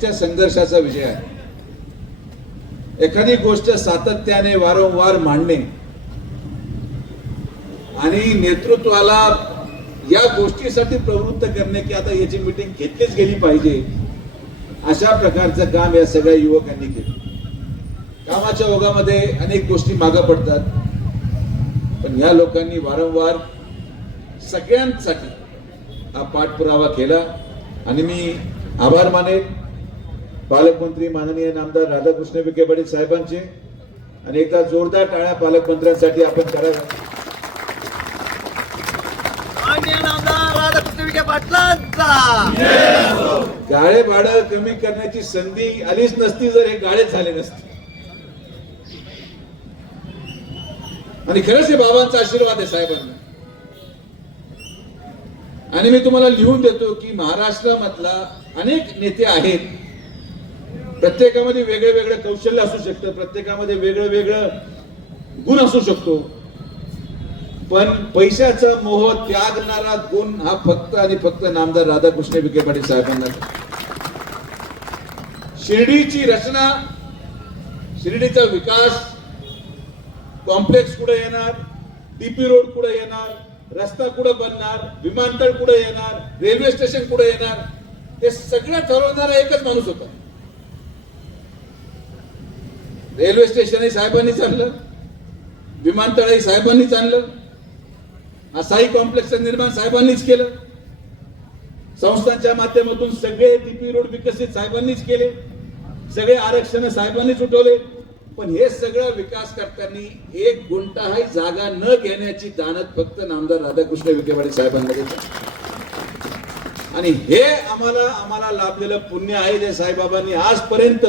त्यांच्या संघर्षाचा विषय आहे. एखादी गोष्ट सातत्याने वारंवार मांडणे आणि नेतृत्वाला या गोष्टीसाठी प्रवृत्त करणे की आता याची मिटिंग घेतलीच गेली पाहिजे अशा प्रकारचं काम या सगळ्या युवकांनी केलं. कामाच्या ओघामध्ये अनेक गोष्टी मागं पडतात पण या लोकांनी वारंवार सगळ्यांसाठी हा पाठपुरावा केला. आणि मी आभार मानेन. पालकमंत्री माननीय नामदार राधाकृष्ण विखे पाटील साहेबांचे आणि एकदा जोरदार टाळ्या पालकमंत्र्यांसाठी आपण कराव्या. गाळे भाडं कमी करण्याची संधी आलीच नसती जर हे गाळेच झाले नसते. आणि खरंच हे बाबांचा आशीर्वाद आहे साहेबांना. आणि मी तुम्हाला लिहून देतो की महाराष्ट्रामधला अनेक नेते आहेत प्रत्येकामध्ये वेगळे वेगळे कौशल्य असू शकतं प्रत्येकामध्ये वेगळं वेगळं गुण असू शकतो. पण पैशाचा मोह त्यागणारा गुण हा फक्त आणि फक्त नामदार राधाकृष्ण विखे पाटील साहेबांना शिर्डीची रचना शिर्डीचा विकास कॉम्प्लेक्स कुठे येणार डीपी रोड कुठे येणार रस्ता कुठे बनणार विमानतळ कुठे येणार रेल्वे स्टेशन कुठे येणार ते सगळं ठरवणारा एकच माणूस होता. रेल्वे स्टेशनही साहेबांनीच आणलं विमानतळही साहेबांनीच आणलं असाही कॉम्प्लेक्स निर्माण साहेबांनीच केलं. संस्थांच्या माध्यमातून सगळे टीपी रोड विकसित साहेबांनीच केले सगळे आरक्षण साहेबांनीच उठवले पण हे सगळं विकास करताना एक गुंठाही जागा न घेण्याची दानत फक्त नामदार राधाकृष्ण विखे साहेबांमध्ये आणि हे आम्हाला आम्हाला लाभलेलं पुण्य आहे जे साईबाबांनी आजपर्यंत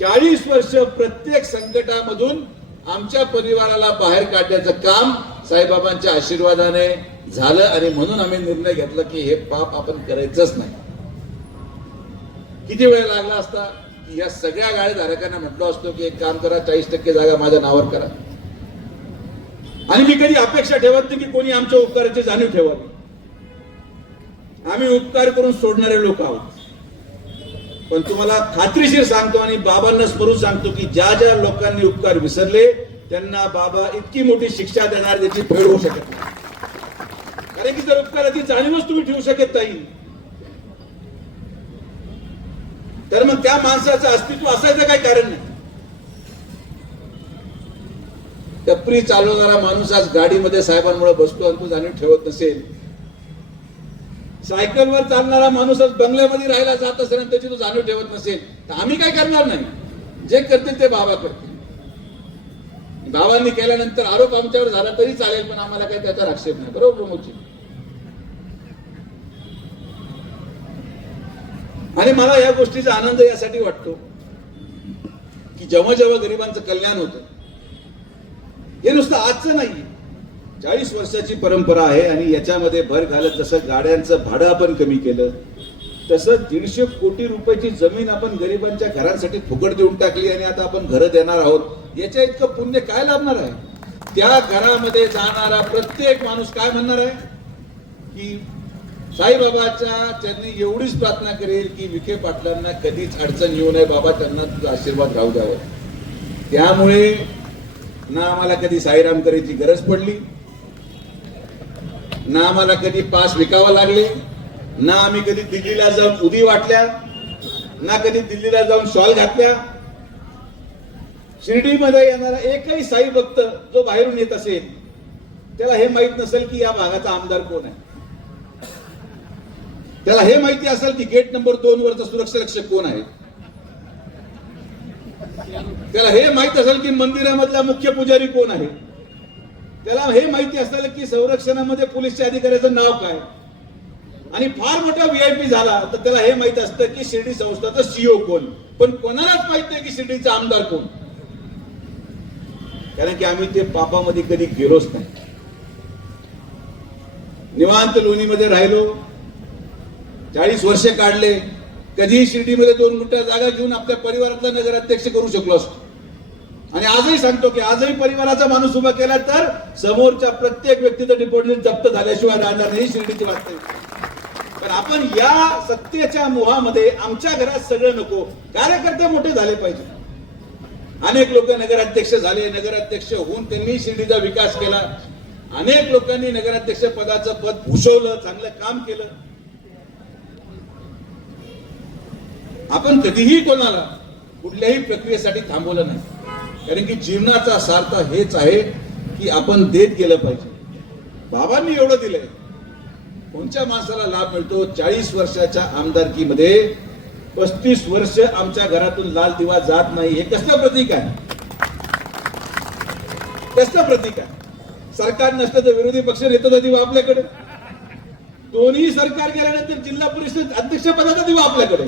चाळीस वर्ष प्रत्येक संकटामधून आमच्या परिवाराला बाहेर काढण्याचं काम साईबाबांच्या आशीर्वादाने झालं आणि म्हणून आम्ही निर्णय घेतला की हे पाप आपण करायचंच नाही. किती वेळ लागला असता की या सगळ्या गाडीधारकांना म्हटलो असतो की एक काम करा चाळीस टक्के जागा माझ्या नावावर करा. आणि मी कधी अपेक्षा ठेवत नाही की कोणी आमच्या उपकाराची जाणीव ठेवावी. आम्ही उपकार करून सोडणारे लोक आहोत. पण तुम्हाला खात्रीशीर सांगतो आणि बाबांना स्मरून सांगतो की ज्या ज्या लोकांनी उपकार विसरले त्यांना बाबा इतकी मोठी शिक्षा देणार त्याची फेड होऊ शकत नाही. कारण की जर उपकाराची जाणीवच तुम्ही ठेवू शकत नाही तर मग त्या माणसाचं अस्तित्व असायचं काही कारण नाही. टपरी चालवणारा माणूस आज गाडीमध्ये साहेबांमुळे बसतो आणि तो जाणीव ठेवत नसेल सायकलवर चालणारा माणूसच बंगल्यामध्ये राहायला जात असेल आणि त्याची तो जाणीव ठेवत नसेल तर आम्ही काय करणार नाही? जे करतील ते बाबा करतील. बाबांनी केल्यानंतर आरोप आमच्यावर झाला तरी चालेल पण आम्हाला काही त्याचा आक्षेप नाही. बरोबर प्रमोदजी? आणि मला या गोष्टीचा आनंद यासाठी वाटतो की जेव्हा जेव्हा गरिबांचं कल्याण होतं हे नुसतं आजचं नाही चाळीस वर्षाची परंपरा आहे आणि याच्यामध्ये भर घालत जसं गाड्यांचं भाडं आपण कमी केलं तसं दीडशे कोटी रुपयाची जमीन आपण गरिबांच्या घरांसाठी फुकट देऊन टाकली आणि आता आपण घरं देणार आहोत. याच्या इतकं पुण्य काय लाभणार आहे? त्या घरामध्ये जाणारा प्रत्येक माणूस काय म्हणणार आहे? की साईबाबाच्या त्यांनी एवढीच प्रार्थना करेल की विखे पाटलांना कधीच अडचण येऊ नये बाबा त्यांना तुझा आशीर्वाद राहू द्यावा. त्यामुळे ना आम्हाला कधी साईराम करायची गरज पडली ना आम्हाला कधी पास विकावं लागले ना आम्ही कधी दिल्लीला जाऊन उदी वाटल्या ना कधी दिल्लीला जाऊन शॉल घातल्या. शिर्डीमध्ये येणारा एकही साई भक्त जो बाहेरून येत असेल त्याला हे माहीत नसेल की या भागाचा आमदार कोण आहे. त्याला हे माहिती असेल की गेट नंबर दोन वरचा सुरक्षा रक्षक कोण आहे. त्याला हे माहीत असेल की मंदिरामधला मुख्य पुजारी कोण आहे. त्याला हे माहिती असेल की संरक्षणामध्ये पोलीसच्या अधिकाऱ्याचं नाव काय? आणि फार मोठा व्हीआयपी झाला तर त्याला हे माहीत असतं की शिर्डी संस्थाचा सीओ कोण? पण कोणालाच माहीत नाही की शिर्डीचा आमदार कोण? कारण की आम्ही ते पापामध्ये कधी गेलोच नाही. निवांत लोणीमध्ये राहिलो चाळीस वर्षे काढले कधीही शिर्डीमध्ये दोन गुंठा जागा घेऊन आपल्या परिवारातला नगराध्यक्ष करू शकलो असतो. आणि आजही सांगतो की आजही परिवाराचा माणूस उभा केला तर समोरच्या प्रत्येक व्यक्तीचं डिपॉझिट जप्त झाल्याशिवाय राहणार नाही शिर्डीची वाटते पण आपण या सत्तेच्या मोहामध्ये आमच्या घरात सगळं नको. कार्यकर्ते मोठे झाले पाहिजे. अनेक लोक नगराध्यक्ष झाले नगराध्यक्ष होऊन त्यांनी शिर्डीचा विकास केला. अनेक लोकांनी नगराध्यक्ष पदाचं पद भूषवलं चांगलं काम केलं. आपण कधीही कोणाला कुठल्याही प्रक्रियेसाठी थांबवलं नाही. कारण की जीवनाचा सार्थ हेच आहे की आपण देत गेलं पाहिजे. बाबांनी एवढं दिलंय. कोणत्या माणसाला लाभ मिळतो? चाळीस वर्षाच्या आमदारकीमध्ये पस्तीस वर्ष आमच्या घरातून लाल दिवा जात नाही. हे कसलं प्रतीक आहे? कसलं प्रतीक आहे? सरकार नसतं तर विरोधी पक्ष नेता दिवा आपल्याकडे. दोन्ही सरकार गेल्यानंतर जिल्हा परिषद अध्यक्षपदाचा दिवा आपल्याकडे.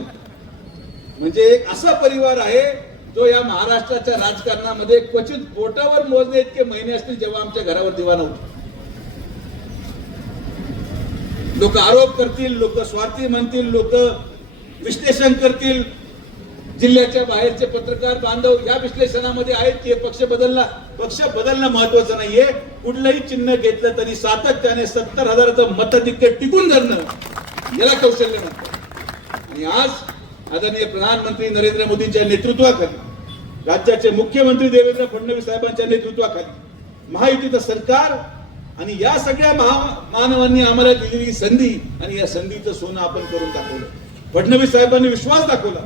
म्हणजे एक असा परिवार आहे जो या महाराष्ट्राच्या राजकारणामध्ये क्वचित बोटावर मोजणे इतके महिने असतील जेव्हा आमच्या घरावर दिवा नव्हता लोक आरोप करतील लोक स्वार्थी म्हणतील लोक विश्लेषण करतील. जिल्ह्याच्या बाहेरचे पत्रकार बांधव या विश्लेषणामध्ये आहेत की पक्ष बदलला. पक्ष बदलणं महत्वाचं नाहीये. कुठलंही चिन्ह घेतलं तरी सातत्याने सत्तर हजाराचं मताधिक्य टिकून धरणं याला कौशल्य म्हणतात. आणि आज आदरणीय प्रधानमंत्री नरेंद्र मोदींच्या नेतृत्वाखाली राज्याचे मुख्यमंत्री देवेंद्र फडणवीस साहेबांच्या नेतृत्वाखाली महायुतीचं सरकार आणि या सगळ्या महा मानवांनी आम्हाला दिलेली संधी आणि या संधीचं सोनं आपण करून दाखवलं. फडणवीस साहेबांनी विश्वास दाखवला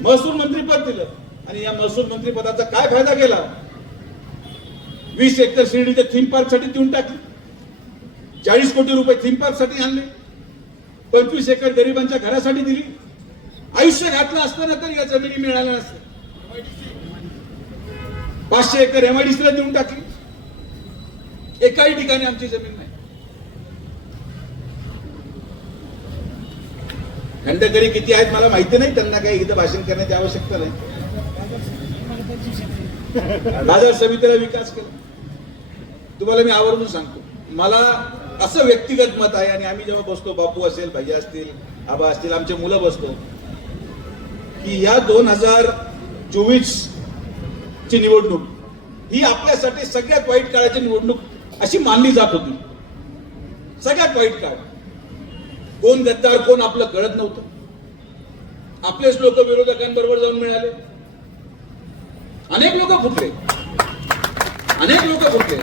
महसूल मंत्रीपद दिलं आणि या महसूल मंत्रीपदाचा काय फायदा केला? वीस एकर शिर्डीच्या थीम पार्कसाठी देऊन टाकली. चाळीस कोटी रुपये थीम पार्कसाठी आणले. पंचवीस एकर गरिबांच्या घरासाठी दिली. आयुष्य घातलं असताना तर या जमिनी मिळाल्या नसतं पाचशे एकर एमआयडीसीला देऊन टाकली. एकाही ठिकाणी आमची जमीन नाही. खंडकरी किती आहेत मला माहिती नाही त्यांना काही इथं भाषण करण्याची आवश्यकता नाही. बाजार समितीला विकास केला. तुम्हाला मी आवर्जून सांगतो. मला असं व्यक्तिगत मत आहे आणि आम्ही जेव्हा बसतो बापू असेल भैया असतील आबा असतील आमचे मुलं बसतो की या दोन हजार चोवीस ची निवडणूक ही आपल्यासाठी सगळ्यात वाईट काळाची निवडणूक अशी मानली जात होती. सगळ्यात वाईट काळ. कोण गद्दार कोण आपलं कळत नव्हतं. आपलेच लोक विरोधकांबरोबर जाऊन मिळाले. अनेक लोक फुटले. अनेक लोक फुटले.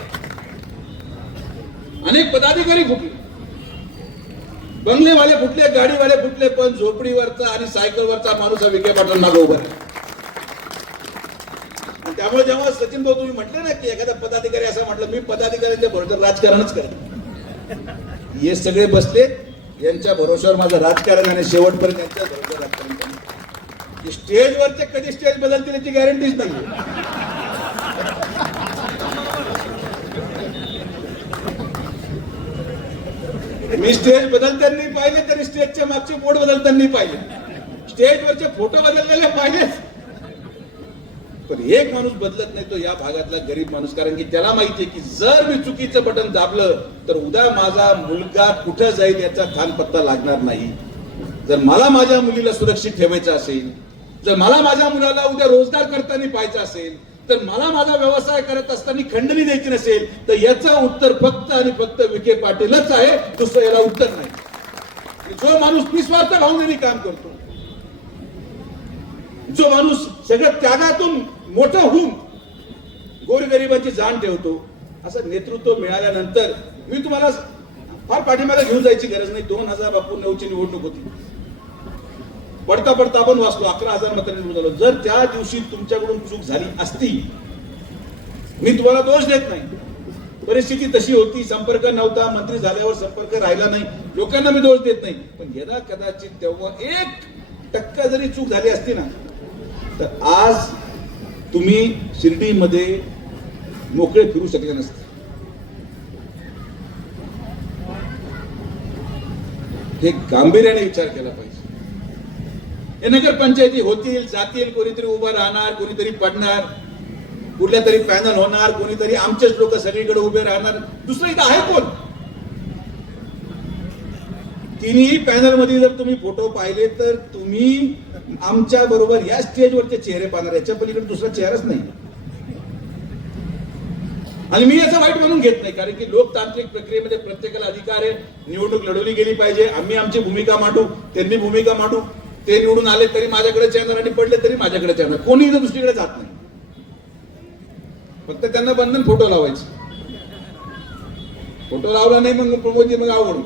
अनेक पदाधिकारी फुटले. बंगलेवाले फुटले गाडीवाले फुटले पण झोपडीवरचा आणि सायकलवरचा माणूस हा विखे पाटील मागे उभा त्यामुळे जेव्हा सचिन भाऊ तुम्ही म्हटले ना की एखादा पदाधिकारी असं म्हटलं मी पदाधिकाऱ्यांच्या भरोश्यावर राजकारणच करेन. हे सगळे बसले यांच्या भरोश्यावर माझं राजकारण आणि शेवटपर्यंत यांच्या भरोश्यावर राजकारण स्टेजवरचे कधी स्टेज बदलतील याची गॅरंटीच नाही मी स्टेज बदलताना पाहिले तरी स्टेजच्या मागचे बोर्ड बदलताना पाहिले. स्टेजवरचे फोटो बदललेले पाहिजेच पण एक माणूस बदलत नाही तो या भागातला गरीब माणूस. कारण की त्याला माहितीये की जर मी चुकीचं बटन दाबलं तर उद्या माझा मुलगा कुठं जाईल याचा खानपत्ता लागणार नाही. जर मला माझ्या मुलीला सुरक्षित ठेवायचं असेल जर मला माझ्या मुलाला उद्या रोजगार करताना पाहायचा असेल तर मला माझा व्यवसाय करत असताना खंडणी द्यायची नसेल तर याचं उत्तर फक्त आणि फक्त विखे पाटीलच आहे दुसरं याला उत्तर नाही. जो माणूस निस्वार्थ भावनेने काम करतो जो माणूस सगळं त्यागातून मोठं होऊन गोरगरिबांची जाण ठेवतो असं नेतृत्व मिळाल्यानंतर मी तुम्हाला फार पाठीमागे घेऊन जायची गरज नाही. दोन हजार बापून नऊची निवडणूक होती. पडता पडता आपण वाचलो अकरा हजार मतांनी निवडून आलो. जर त्या दिवशी तुमच्याकडून चूक झाली असती मी तुम्हाला दोष देत नाही. परिस्थिती तशी होती संपर्क नव्हता मंत्री झाल्यावर संपर्क राहिला नाही. लोकांना मी दोष देत नाही. पण यदा कदाचित तेव्हा एक टक्का जरी चूक झाली असती ना तर आज तुम्ही शिर्डीमध्ये मोकळे फिरू शकले नसते. हे गांभीर्याने विचार केला पाहिजे. हे नगरपंचायती होतील जातील कोणीतरी उभं राहणार कोणीतरी पडणार कुठल्या तरी पॅनल होणार कोणीतरी आमचेच लोक सगळीकडे उभे राहणार. दुसरं इथं आहे कोण? तिन्ही पॅनलमध्ये जर तुम्ही फोटो पाहिले तर तुम्ही आमच्या बरोबर या स्टेजवरचे चेहरे पाहणार याच्या पलीकडे दुसरा चेहराच नाही. आणि मी याचं वाईट म्हणून घेत नाही कारण की लोकतांत्रिक प्रक्रियेमध्ये प्रत्येकाला अधिकार आहे. निवडणूक लढवली गेली पाहिजे. आम्ही आमची भूमिका मांडू त्यांनी भूमिका मांडू. ते निवडून आले तरी माझ्याकडे येणार आणि पडले तरी माझ्याकडे येणार कोणी इथं दुसरीकडे जात नाही. फक्त त्यांना बंधन फोटो लावायचे. फोटो लावला नाही मग प्रमोदजी मग आवड.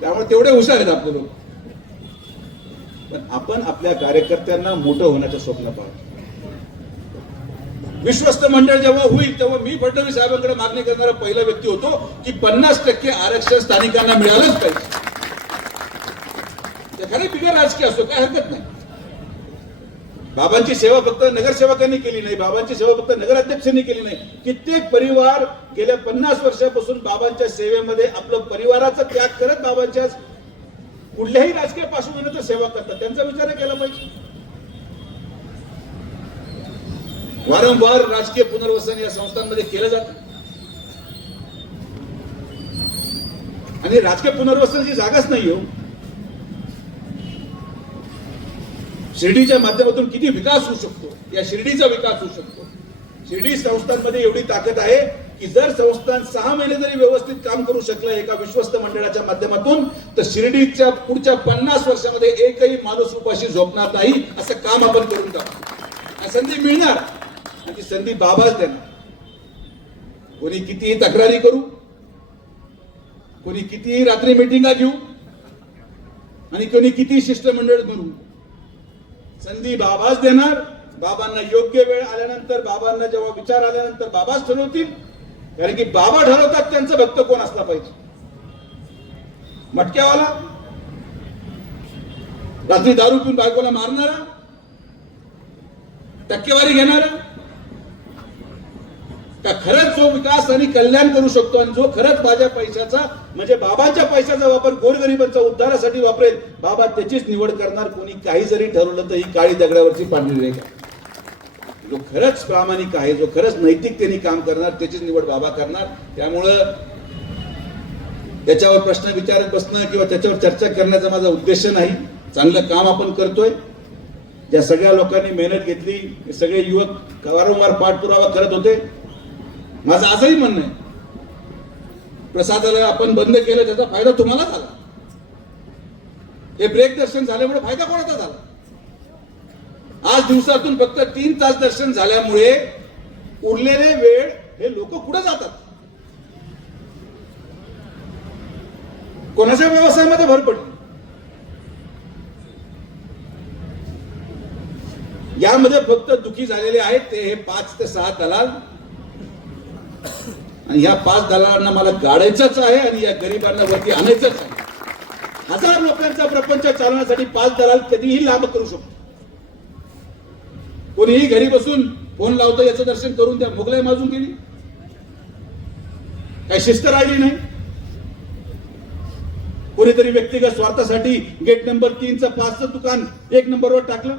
त्यामुळे तेवढे हुशार आहेत आपले लोक. पण आपण आपल्या कार्यकर्त्यांना मोठं होण्याचं स्वप्न पाहतो. विश्वस्त मंडळ जेव्हा होईल तेव्हा मी फडणवीस साहेबांकडे मागणी करणारा पहिला व्यक्ती होतो की पन्नास टक्के आरक्षण स्थानिकांना मिळालंच पाहिजे. ते बिगर राजकीय असतो काय हरकत नाही. बाबांची सेवा फक्त नगरसेवकांनी केली नाही बाबांची सेवा फक्त नगराध्यक्षांनी केली नाही. कित्येक परिवार गेल्या पन्नास वर्षापासून बाबांच्या सेवेमध्ये आपलं परिवाराचा त्याग करत बाबांच्या कुठल्याही राजकीय पार्श्वभूमीवर सेवा करतात. त्यांचा विचार केला पाहिजे. वारंवार राजकीय पुनर्वसन या संस्थांमध्ये केलं जातं. आणि राजकीय पुनर्वसनाची जागाच नाही हो. शिर्डीच्या माध्यमातून किती विकास होऊ शकतो? या शिर्डीचा विकास होऊ शकतो. शिर्डी संस्थांमध्ये एवढी ताकद आहे की जर संस्थान सहा महिने जरी व्यवस्थित काम करू शकलं एका विश्वस्त मंडळाच्या माध्यमातून तर शिर्डीच्या पुढच्या पन्नास वर्षामध्ये एकही माणूस उपाशी झोपणार नाही असं काम आपण करून टाकू. संधी मिळणार. आणि ती संधी बाबाच देणार. कोणी कितीही तक्रारी करू कोणी कितीही रात्री मिटिंगा घेऊ आणि कोणी किती शिष्टमंडळ बनवू संधी बाबाच देणार. बाबांना योग्य वेळ आल्यानंतर बाबांना जेव्हा विचार आल्यानंतर बाबाच ठरवतील. कारण की बाबा ठरवतात त्यांचं भक्त कोण असला पाहिजे. मटक्यावाला रात्री दारू पिऊन बायकोला मारणारा टक्केवारी घेणारा का खरंच जो विकास आणि कल्याण करू शकतो आणि जो खरंच माझ्या पैशाचा म्हणजे बाबाच्या पैशाचा वापर गोरगरिबांचा उद्धारासाठी वापरेल बाबा त्याचीच निवड करणार कोणी काही जरी ठरवलं तर ही काळी दगडावरची पांढरी रेखा जो खरंच प्रामाणिक आहे जो खरंच नैतिकतेने काम करणार त्याचीच निवड बाबा करणार. त्यामुळं त्याच्यावर प्रश्न विचारत बसणं किंवा त्याच्यावर चर्चा करण्याचा माझा उद्देश नाही. चांगलं काम आपण करतोय. ज्या सगळ्या लोकांनी मेहनत घेतली सगळे युवक वारंवार पाठपुरावा करत होते. माझं आजही म्हणणं आहे. प्रसादाला आपण बंद केलं त्याचा फायदा तुम्हाला झाला. हे ब्रेक दर्शन झाल्यामुळे फायदा कोणाचा झाला? आज दिवसातून फक्त तीन तास दर्शन झाल्यामुळे उरलेले वेळ हे लोक कुठे जातात? कोणाच्या व्यवसायामध्ये भर पडली? यामध्ये फक्त दुखी झालेले आहेत ते हे पाच ते सहा दलाल आणि या पाच दलालांना मला गाडायचंच आहे आणि या गरिबांना वरती आणायचंच आहे. हजार लोकांचा प्रपंच चालवण्यासाठी पाच दलाल कधीही लाभ करू शकतो. कोणीही घरी बसून फोन लावतो याचं दर्शन करून द्या मुघलाई माजून गेली. काही शिस्त राहिली नाही. कोणीतरी व्यक्तिगत स्वार्थासाठी गेट नंबर तीनचं पाचचं दुकान एक नंबरवर टाकलं.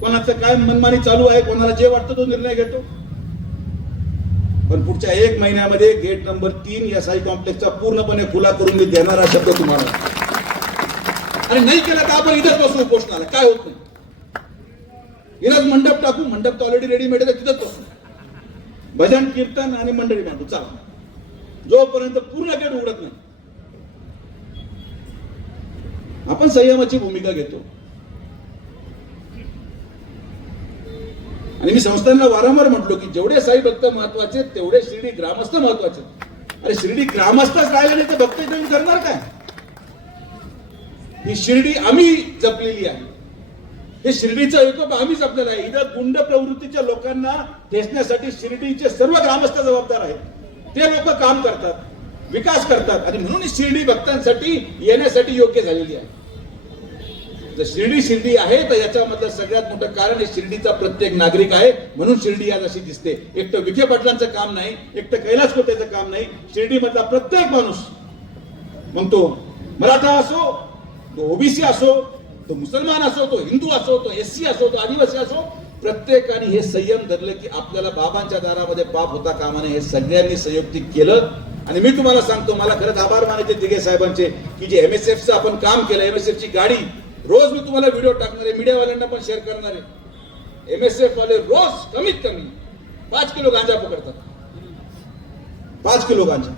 कोणाचं काय मनमानी चालू आहे कोणाला जे वाटतं तो निर्णय घेतो. पण पुढच्या एक महिन्यामध्ये गेट नंबर तीन या साई कॉम्प्लेक्सचा पूर्णपणे खुला करून मी देणारा शब्द तुम्हाला. आणि नाही केला तर आपण इथंच बसू उपोषणाला काय होत नाही. इथंच मंडप टाकू मंडप तर ऑलरेडी रेडीमेड आहे तिथंच बसू. भजन कीर्तन आणि मंडळी बांधू. चाल. जोपर्यंत पूर्ण गेट उघडत नाही आपण संयमाची भूमिका घेतो. आणि मी संस्थांना वारंवार म्हटलो की जेवढे साई भक्त महत्त्वाचे तेवढे शिर्डी ग्रामस्थ महत्त्वाचे अरे शिर्डी ग्रामस्थच राहिले नाही तर भक्त इथे करणार काय? ही शिर्डी आम्ही जपलेली आहे. हे शिर्डीचा एकोप आम्हीच आपल्याला आहे. इथं गुंड प्रवृत्तीच्या लोकांना ठेचण्यासाठी शिर्डीचे सर्व ग्रामस्थ जबाबदार आहेत. ते लोक काम करतात विकास करतात आणि म्हणून शिर्डी भक्तांसाठी येण्यासाठी योग्य झालेली आहे. तर शिर्डी शिर्डी आहे तर याच्यामधलं सगळ्यात मोठं कारण हे शिर्डीचा प्रत्येक नागरिक आहे. म्हणून शिर्डी आज अशी दिसते. एक तर विखे पाटलांचं काम नाही एक तर कैलास कोट्याचं काम नाही. शिर्डीमधला प्रत्येक माणूस म्हणतो मराठा असो तो ओबीसी असो तो मुसलमान असो तो हिंदू असो तो एस सी असो तो आदिवासी असो प्रत्येकाने हे संयम धरलं की आपल्याला बाबांच्या दारामध्ये पाप होता कामाने हे सगळ्यांनी संयुक्तिक केलं. आणि मी तुम्हाला सांगतो मला खरंच आभार मानायचे दिघे साहेबांचे की जे एम एस एफचं आपण काम केलं एम एस ची गाडी रोज मी तुम्हाला व्हिडिओ टाकणार आहे मीडियावाल्यांना पण शेअर करणार आहे. एम एस एफ वाले रोज कमीत कमी पाच किलो गांजा पकडतात. पाच किलो गांजा.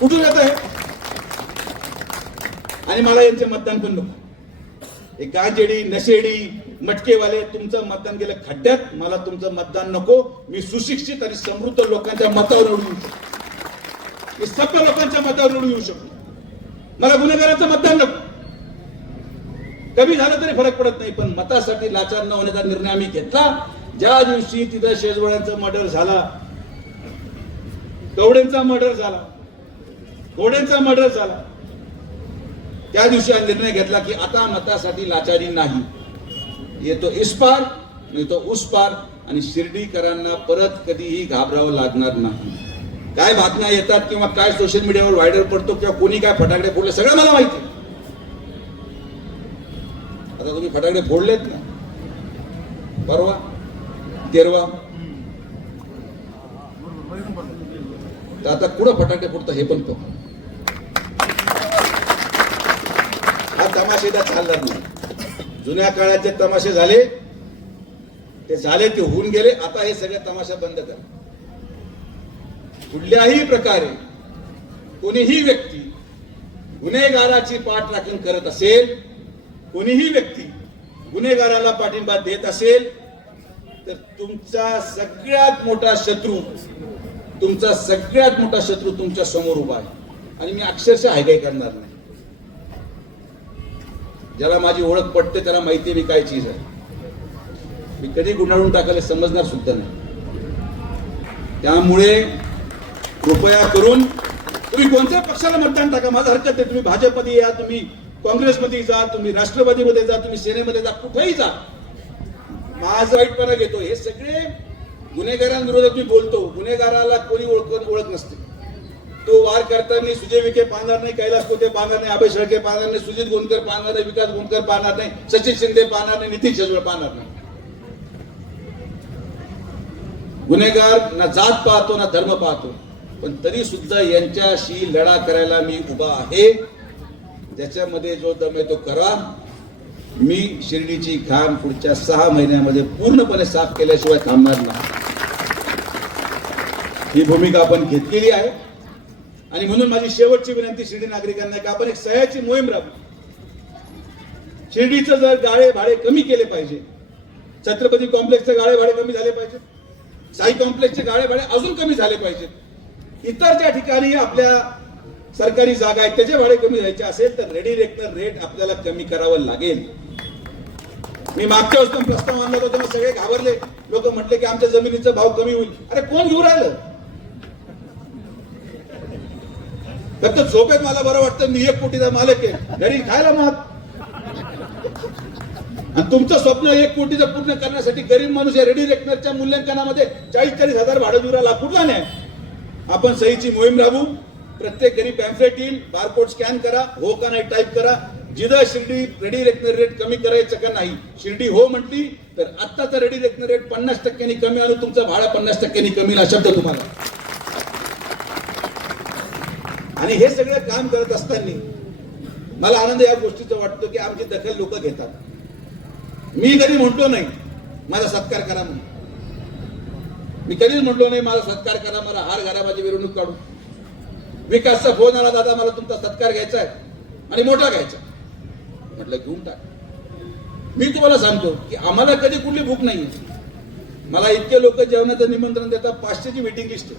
कुठून येत आहे? आणि मला यांचे मतदान पण नको. हे गांजेडी नशेडी मटकेवाले तुमचं मतदान गेलं खड्ड्यात मला तुमचं मतदान नको. मी सुशिक्षित आणि समृद्ध लोकांच्या मतावर निवडून येऊ शकतो. मी सभ्य लोकांच्या मतावर निवडून येऊ शकतो. मला गुन्हेगारांचं मतदान नको. कमी झालं तरी फरक पडत नाही पण मतासाठी लाचार न होण्याचा निर्णय आम्ही घेतला. ज्या दिवशी तिथं शेजवळ्यांचा मर्डर झाला कवडेंचा मर्डर झाला घोडेंचा मर्डर झाला त्या दिवशी हा निर्णय घेतला की आता मतासाठी लाचारी नाही. येतो इस्पार नाही तो उसपार आणि शिर्डीकरांना परत कधीही घाबरावं लागणार नाही. काय बातम्या येतात किंवा काय सोशल मीडियावर व्हायरल पडतो किंवा कोणी काय फटाकडे फोडले सगळं मला माहिती आहे. आता तुम्ही फटाकडे फोडलेत ना. परवा तेरवा. तर आता कुठं फटाके फोडतं हे पण पाहू. हा तमाशेदा चालणार नाही. जुन्या काळात जे तमाशे झाले ते झाले ते होऊन गेले आता हे सगळे तमाशा बंद करा. कुठल्याही प्रकारे कोणीही व्यक्ती गुन्हेगाराची पाठ राखण करत असेल कोणीही व्यक्ती गुन्हेगाराला पाठिंबा देत असेल तर तुमचा सगळ्यात मोठा शत्रू तुमचा सगळ्यात मोठा शत्रू तुमच्यासमोर उभा आहे. आणि मी अक्षरशः हायगाय करणार नाही. ज्याला माझी ओळख पटते त्याला माहिती मी काय चीज आहे. मी कधी गुंडाळून टाकायला समजणार सुद्धा नाही. त्यामुळे कृपया करून तुम्ही कोणत्या पक्षाला मतदान टाका? माझं हरकत आहे. तुम्ही भाजपमध्ये या तुम्ही काँग्रेसमध्ये जा तुम्ही राष्ट्रवादीमध्ये जा तुम्ही सेनेमध्ये जा कुठेही जा. माझा वाईटपणा घेतो हे सगळे गुन्हेगारांविरोधात मी बोलतो. गुन्हेगाराला कोणी ओळख ओळख नसते. तो वार करताना सुजय विखे पाहणार नाही कैलास कोते पाहणार नाही अभय शेळके पाहणार नाही सुजित गोंदकर पाहणार नाही विकास गोंदकर पाहणार नाही सचिन शिंदे पाहणार नाही नितीन शेजवळ पाहणार नाही. गुन्हेगार ना जात पाहतो ना धर्म पाहतो. पण तरी सुद्धा यांच्याशी लढा करायला मी उभा आहे. ज्याच्यामध्ये जो दम आहे तो करा. मी शिर्डीची घाम पुढच्या सहा महिन्यामध्ये पूर्णपणे साफ केल्याशिवाय थांबणार नाही. ही भूमिका आपण घेतलेली आहे. आणि म्हणून माझी शेवटची विनंती शिर्डी नागरिकांना की आपण एक सह्याची मोहीम राबू शिर्डीचं जर गाळे भाडे कमी केले पाहिजे छत्रपती कॉम्प्लेक्सचे गाळे भाडे कमी झाले पाहिजे साई कॉम्प्लेक्सचे गाळे भाडे अजून कमी झाले पाहिजेत इतर ज्या ठिकाणी आपल्या सरकारी जागा आहेत त्याचे भाडे कमी व्हायचे असेल तर रेडी रेक्टर रेट आपल्याला कमी करावं लागेल. मी मागच्या वेळेस प्रस्ताव आणला होता तेव्हा सगळे घाबरले. लोक म्हटले की आमच्या जमिनीचा भाव कमी होईल. अरे कोण घेऊन राहिलं? फक्त झोपेत मला बरं वाटतं मी एक कोटीचा मालक आहे. घरी खायला मात आणि तुमचं स्वप्न एक कोटीचं पूर्ण करण्यासाठी गरीब माणूस या रेडी रेकनरच्या मूल्यांकनामध्ये चाळीस चाळीस हजार भाडं दुराला कुठला नाही आपण सहीची मोहीम राबवू. प्रत्येक घरी पॅम्फलेट येईल बारकोड स्कॅन करा हो का नाही टाईप करा. जिथं शिर्डी रेडी रेकनर रेट कमी करायचं का नाही शिर्डी हो म्हटली तर आत्ताचा रेडी रेकनर रेट पन्नास टक्क्यांनी कमी आणून तुमचं भाडा पन्नास टक्क्यांनी कमी हा शब्द तुम्हाला. आणि हे सगळं काम करत असताना मला आनंद या गोष्टीचा वाटतो की आमची दखल लोक घेतात. मी कधी म्हणतो नाही माझा सत्कार करा म्हणून. मी कधीच म्हणलो नाही माझा सत्कार करा मला हार घाला माझी मिरवणूक काढू विकासचा हो फोन आला दादा मला तुमचा सत्कार घ्यायचा आहे. आणि मोठा घ्यायचा आहे. म्हटलं घेऊन टाक. मी तुम्हाला सांगतो की आम्हाला कधी कुठली भूक नाही मला इतके लोक जेवणाचं निमंत्रण देतात पाचशेची वेटिंग लिस्ट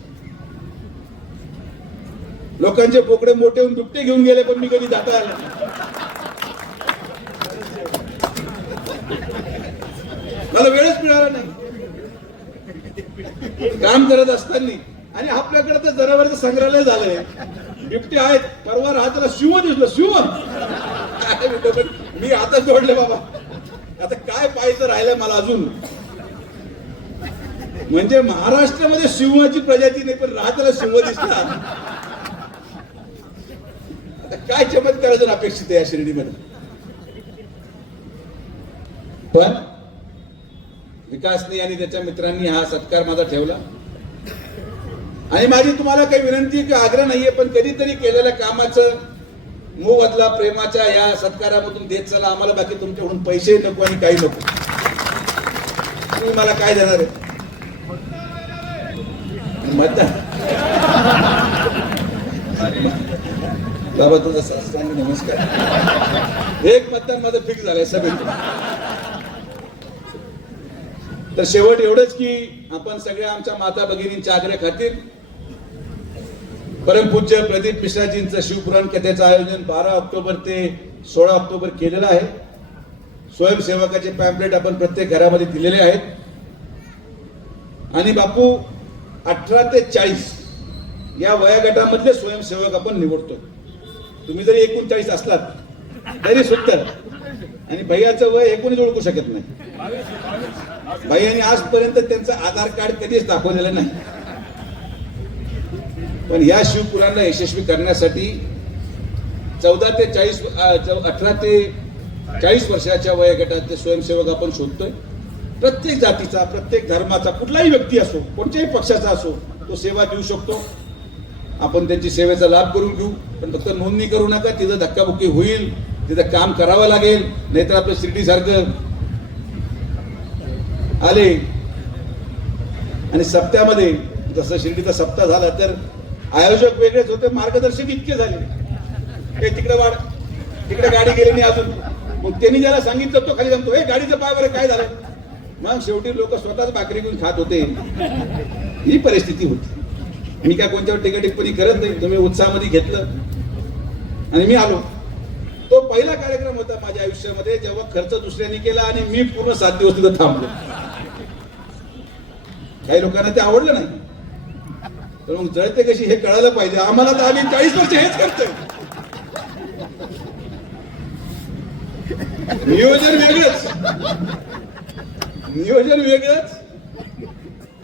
लोकांचे पोकडे मोठे होऊन दुपटे घेऊन गेले पण मी कधी जाता आला मला वेळच मिळाला नाही. काम करत असताना आणि आपल्याकडे तर जनावरचं संग्रहालय झालंय. बिबटे आहेत. परवा राहताना शिव दिसलं. शिव मी आता जोडले बाबा. आता काय पाहायचं राहिलंय मला अजून? म्हणजे महाराष्ट्रामध्ये सिंहाची प्रजाती नाही पण राहताना सिंह दिसतात आता काय चमत्कार अजून अपेक्षित आहे या श्रेणीमध्ये? पण विकासनी आणि त्याच्या मित्रांनी हा सत्कार माझा ठेवला. आणि माझी तुम्हाला काही विनंती किंवा आग्रह नाहीये पण कधीतरी केलेल्या कामाचं मोबदला प्रेमाच्या या सत्कारामधून देत चला. आम्हाला बाकी तुमच्याकडून पैसे नको आणि काही नको. तुम्ही मला काय देणार आहे? बाबा तुझा साष्टांग नमस्कार. एक मतदान माझं फिक्स झालंय सगळं तर शेवट एवढंच की आपण सगळ्या आमच्या माता भगिनींच्या आग्रह खातील परमपूज्य प्रदीप मिश्राजींचं शिवपुराण कथेचं आयोजन बारा ऑक्टोबर ते सोळा ऑक्टोबर केलेलं आहे. स्वयंसेवकाचे पॅम्पलेट आपण प्रत्येक घरामध्ये दिलेले आहेत. आणि बापू अठरा ते चाळीस या वयागटामधले स्वयंसेवक आपण निवडतो तुम्ही जरी एकोणचाळीस असलात तरी सुद्धा आणि भैयाचं वय एकूणच ओळखू शकत नाही. भैयाने आजपर्यंत त्यांचं आधार कार्ड कधीच दाखवलेलं नाही. पण या शिवपुरांना यशस्वी करण्यासाठी चौदा ते चाळीस अठरा ते चाळीस वर्षाच्या वयोगटातले स्वयंसेवक आपण शोधतोय. प्रत्येक जातीचा प्रत्येक धर्माचा कुठलाही व्यक्ती असो कोणत्याही पक्षाचा असो तो सेवा देऊ शकतो. आपण त्यांची सेवेचा लाभ करून घेऊ. पण फक्त नोंदणी करू नका तिथं धक्काबुक्की होईल तिथं काम करावं लागेल नाहीतर आपलं शिर्डी सारखं आले. आणि सप्त्यामध्ये जसं शिर्डीचा सप्ताह झाला तर आयोजक वेगळेच होते मार्गदर्शक इतके झाले. ते तिकडे वाढ तिकडे गाडी गेली नाही अजून. मग त्यांनी ज्याला सांगितलं तो खाली जमतो हे गाडीचं पाय बरं काय झालं? मग शेवटी लोक स्वतःच भाकरी घेऊन खात होते. ही परिस्थिती होती. मी काय कोणत्यावर टिकटिकपणी करत नाही. तुम्ही उत्साहामध्ये घेतलं. आणि मी आलो. तो पहिला कार्यक्रम होता माझ्या आयुष्यामध्ये जेव्हा खर्च दुसऱ्याने केला आणि मी पूर्ण सात दिवस तिथं थांबलो. काही लोकांना ते आवडलं नाही. तर मग जळते कशी हे कळायला पाहिजे. आम्हाला तर आम्ही चाळीस वर्ष हेच करतोय. नियोजन वेगळंच. नियोजन वेगळंच.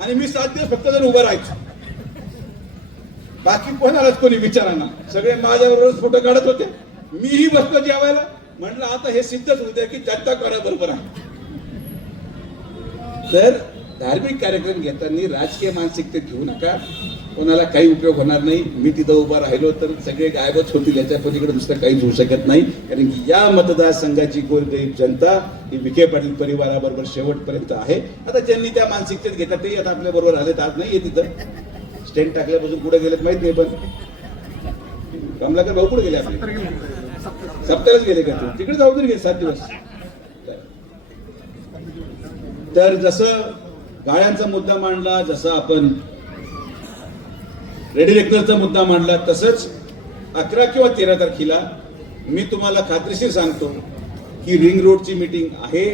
आणि मी सात दिवस फक्त जर उभं राहायचो. बाकी कोणालाच कोणी विचारांना? सगळे माझ्याबरोबर फोटो काढत होते. मीही बसलो जेवायला. म्हटलं आता हे सिद्धच होते की जनता करा बरोबर आहे. तर धार्मिक कार्यक्रम घेताना राजकीय मानसिकता घेऊ नका. कोणाला काही उपयोग होणार नाही. मी तिथं उभा राहिलो तर सगळे गायबच होतील. याच्या पलीकडे दुसरं काहीच होऊ शकत नाही. कारण की या मतदारसंघाची गोरगरीब जनता ही विखे पाटील परिवाराबरोबर शेवटपर्यंत आहे. आता ज्यांनी त्या मानसिकतेत घेतात ते आता आपल्या बरोबर आलेत. आज नाही तिथं. स्टेंट टाकल्यापासून कुठे गेलेत माहीत नाही पण. कमलाकर भाऊ कुठे गेले आपले? सप्त्यालाच गेले का ते? तिकडे जाऊ तरी गेले सात दिवस. तर जसं गाळ्यांचा मुद्दा मांडला जसं आपण रेडी रेक्टरचा मुद्दा मांडला तसंच अकरा किंवा तेरा तारखेला मी तुम्हाला खात्रीशीर सांगतो की रिंग रोडची मीटिंग आहे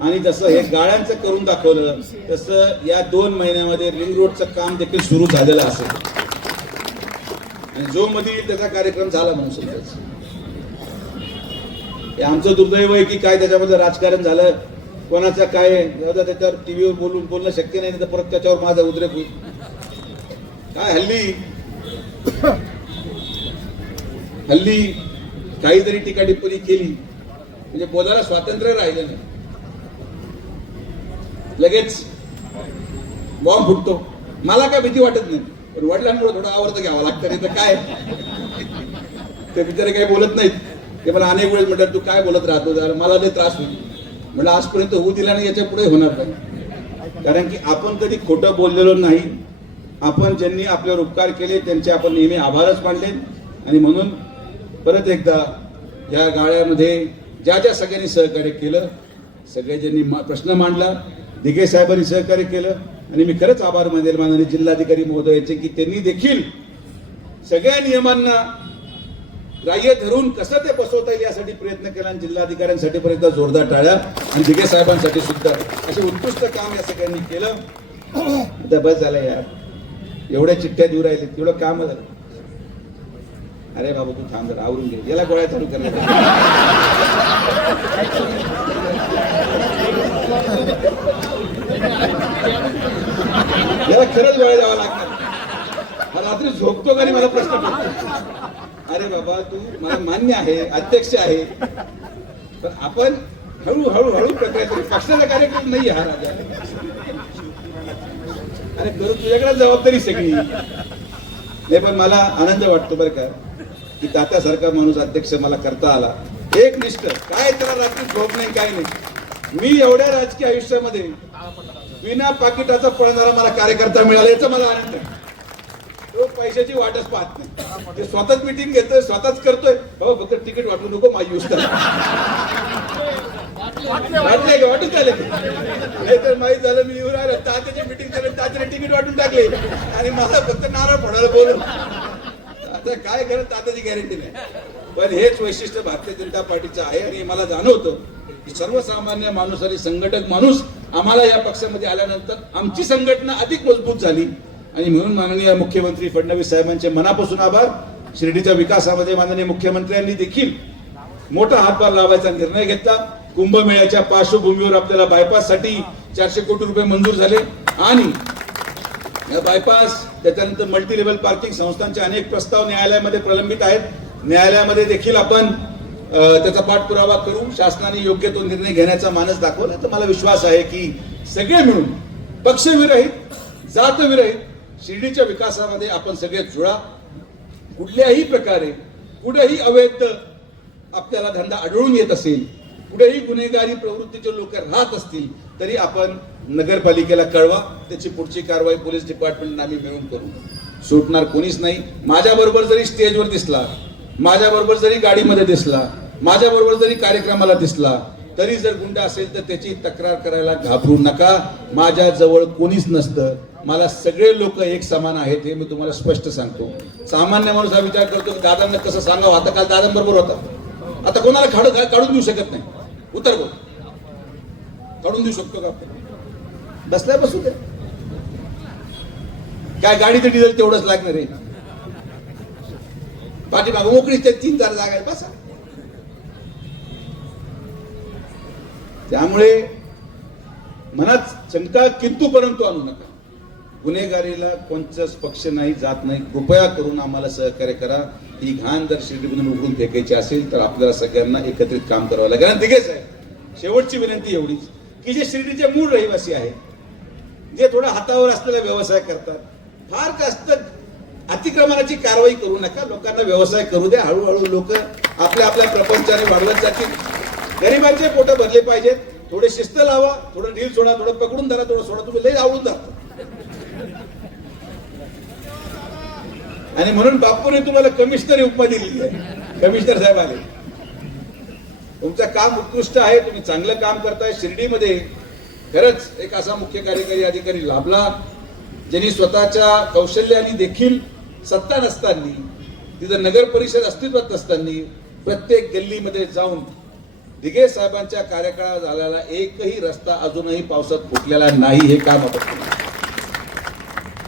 आणि जसं हे गाळ्यांचं करून दाखवलं तसं या दोन महिन्यामध्ये रिंग रोडचं काम देखील सुरू झालेलं असेल. आणि जो मध्ये येईल त्याचा कार्यक्रम झाला म्हणून समजायचं. आमचं दुर्दैव आहे की काय त्याच्यामध्ये राजकारण झालं कोणाचं काय त्याच्यावर टीव्हीवर बोलून बोलणं शक्य नाही तर परत त्याच्यावर माझा उद्रेक होईल. काय हल्ली? हल्ली काहीतरी टीका टिप्पणी केली. म्हणजे बोलायला स्वातंत्र्य राहिलं नाही. लगेच बॉम्ब फुटतो. मला काय भीती वाटत नाही. पण वडिलांमुळे थोडं आवर्त घ्यावं लागतं नाही तर काय? ते बिचारे काही बोलत नाहीत. ते मला अनेक वेळेस म्हणतात तू काय बोलत राहतो? जरा मला लय त्रास होईल. म्हणलं आजपर्यंत होऊ दिला नाही याच्यापुढे होणार नाही. कारण की आपण कधी खोटं बोललेलो नाही. आपण ज्यांनी आपल्यावर उपकार केले त्यांचे आपण नेहमी आभारच मानले. आणि म्हणून परत एकदा या गाळ्यामध्ये ज्या ज्या सगळ्यांनी सहकार्य केलं सगळे ज्यांनी प्रश्न मांडला दिघे साहेबांनी सहकार्य केलं. आणि मी खरंच आभार मानेल माननीय जिल्हाधिकारी महोदयाचे की त्यांनी देखील सगळ्या नियमांना ग्राह्य धरून कसं ते बसवता येईल यासाठी प्रयत्न केला आणि जिल्हाधिकाऱ्यांसाठी पर्यंत जोरदार टाळ्या. आणि दिघे साहेबांसाठी सुद्धा असे उत्कृष्ट काम या सगळ्यांनी केलं. आता बस झालं यार. एवढ्या चिठ्ठ्या देऊ राहिले तेवढं काम झालं. अरे बाबा तू थांब जरा आवरून घे. याला गोळ्या चालू करण्यात याला खरंच गोळ्या द्यावा लागणार. मला रात्री झोपतो का नाही मला प्रश्न पडतो. अरे बाबा तू मला मान्य आहे अध्यक्ष आहे. पण आपण हळूहळू हळू हळू प्रक्रिया करू. पक्षाचा कार्यक्रम नाही हा राजा. अरे करू तुझ्याकडे जबाबदारी सगळी. नाही पण मला आनंद वाटतो बरं का की तात्यासारखा माणूस अध्यक्ष मला करता आला. एक निष्ठ. काय त्याला रात्री झोप नाही काय नाही. मी एवढ्या राजकीय आयुष्यामध्ये विना पाकिटाचा पळणारा मला कार्यकर्ता मिळाला याचा मला आनंद आहे. तो पैशाची वाटच पाहत नाही. स्वतःच मिटिंग घेतोय स्वतःच करतोय. बाबा फक्त तिकीट वाटू नको माझी यूज करा वाटले का? वाटून झाले नाहीतर माहीत झालं मी येऊन आलं तात्याच्या मिटिंग झालं तात्याने तिकीट वाटून टाकले. आणि मला फक्त नारळ फोडायला बोलून. आता काय करत तात्याची गॅरंटी नाही. पण हेच वैशिष्ट्य भारतीय जनता पार्टीचं आहे आणि मला जाणवतं की सर्वसामान्य माणूस आणि संघटक माणूस आम्हाला या पक्षामध्ये आल्यानंतर आमची संघटना अधिक मजबूत झाली. आणि म्हणून माननीय मुख्यमंत्री फडणवीस साहेबांचे मनापासून आभार. शिर्डीच्या विकासामध्ये माननीय मुख्यमंत्र्यांनी देखील मोठा हातभार लावायचा निर्णय घेतला. कुंभमेळ्याच्या पार्श्वभूमीवर आपल्याला बायपाससाठी चारशे कोटी रुपये मंजूर झाले. आणि या बायपास त्याच्यानंतर मल्टी लेवल पार्किंग संस्थांचे अनेक प्रस्ताव न्यायालयामध्ये प्रलंबित आहेत. न्यायालयामध्ये देखील आपण त्याचा पाठपुरावा करू. शासनाने योग्य तो निर्णय घेण्याचा मानस दाखवला. तर मला विश्वास आहे की सगळे मिळून पक्षविरहित जातविरहित शिर्डीच्या विकासामध्ये आपण सगळे जुळा. कुठल्याही प्रकारे कुठेही अवैध आपल्याला धंदा आढळून येत असेल कुठेही गुन्हेगारी प्रवृत्तीचे लोक राहत असतील तरी आपण नगरपालिकेला कळवा त्याची पुढची कारवाई पोलीस डिपार्टमेंटने आम्ही मिळून करू. सुटणार कोणीच नाही. माझ्याबरोबर जरी स्टेजवर दिसला माझ्याबरोबर जरी गाडीमध्ये दिसला माझ्याबरोबर जरी कार्यक्रमाला दिसला तरी जर गुंड असेल तर त्याची तक्रार करायला घाबरू नका. माझ्या जवळ कोणीच नसतं. मला सगळे लोक एक समान आहेत हे मी तुम्हाला स्पष्ट सांगतो. सामान्य माणूस हा विचार करतो की दादांना कसं सांगावं? आता काल दादांबरोबर होता. आता कोणाला खाडू काढून देऊ शकत नाही. उत्तर बोल. काढून देऊ शकतो का आपण? बसल्या बसू द्या. काय गाडीचं डिझेल तेवढंच लागणार आहे. पाठीमागं मोकळीच त्या तीन चार जागा आहे बसा. त्यामुळे मनात शंका किंतु परंतु आणू नका. गुन्हेगारीला कोणतंच पक्ष नाही जात नाही. कृपया करून आम्हाला सहकार्य करा. ही घाण जर शिर्डीमधून उघडून फेकायची असेल तर आपल्याला सगळ्यांना एकत्रित काम करावं लागेल. आणि तिघेच आहे शेवटची विनंती एवढीच की जे शिर्डीचे मूळ रहिवासी आहेत जे थोडा हातावर असलेला व्यवसाय करतात फार जास्त अतिक्रमणाची कारवाई करू नका. लोकांना व्यवसाय करू द्या. हळूहळू लोक आपल्या आपल्या प्रपंचाने वाढवत जातील. गरिबांचे पोट भरले पाहिजेत. थोडे शिस्त लावा थोडं ढील सोडा थोडं पकडून धरा थोडं सोडा. तुम्ही लई आवडून जाता आणि म्हणून बापूने तुम्हाला कमिशनर उपमा दिलेली आहे. कमिशनर साहेब आले. तुमचं काम उत्कृष्ट आहे तुम्ही चांगलं काम करताय शिर्डीमध्ये खरंच एक असा मुख्य कार्यकारी अधिकारी लाभला ज्यांनी स्वतःच्या कौशल्याने देखील सत्ता नसताना तिथं नगर परिषद अस्तित्वात नसताना प्रत्येक गल्लीमध्ये जाऊन दिघे साहेबांच्या कार्यकाळात झालेला एकही रस्ता अजूनही पावसात फुटलेला नाही हे काम आपण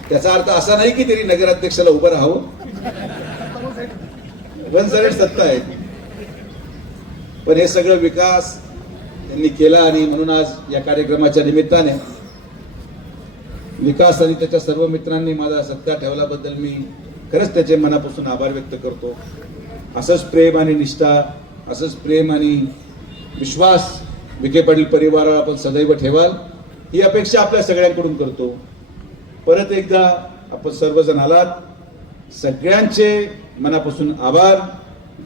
त्याचा अर्थ असा नाही की त्यांनी नगराध्यक्षाला उभं राहावं. रणसरेट सत्ता आहे पण हे सगळं विकास त्यांनी केला आणि म्हणून आज या कार्यक्रमाच्या निमित्ताने विकास आणि त्याच्या सर्व मित्रांनी माझा सत्ता ठेवल्याबद्दल मी खरंच त्याचे मनापासून आभार व्यक्त करतो. असंच प्रेम आणि निष्ठा असंच प्रेम आणि विश्वास विखे पाटील परिवाराला आपण सदैव ठेवाल ही अपेक्षा आपल्या सगळ्यांकडून करतो. परत एकदा आपण सर्वजण आलात. सगळ्यांचे मनापासून आभार.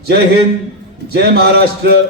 जय हिंद जय महाराष्ट्र.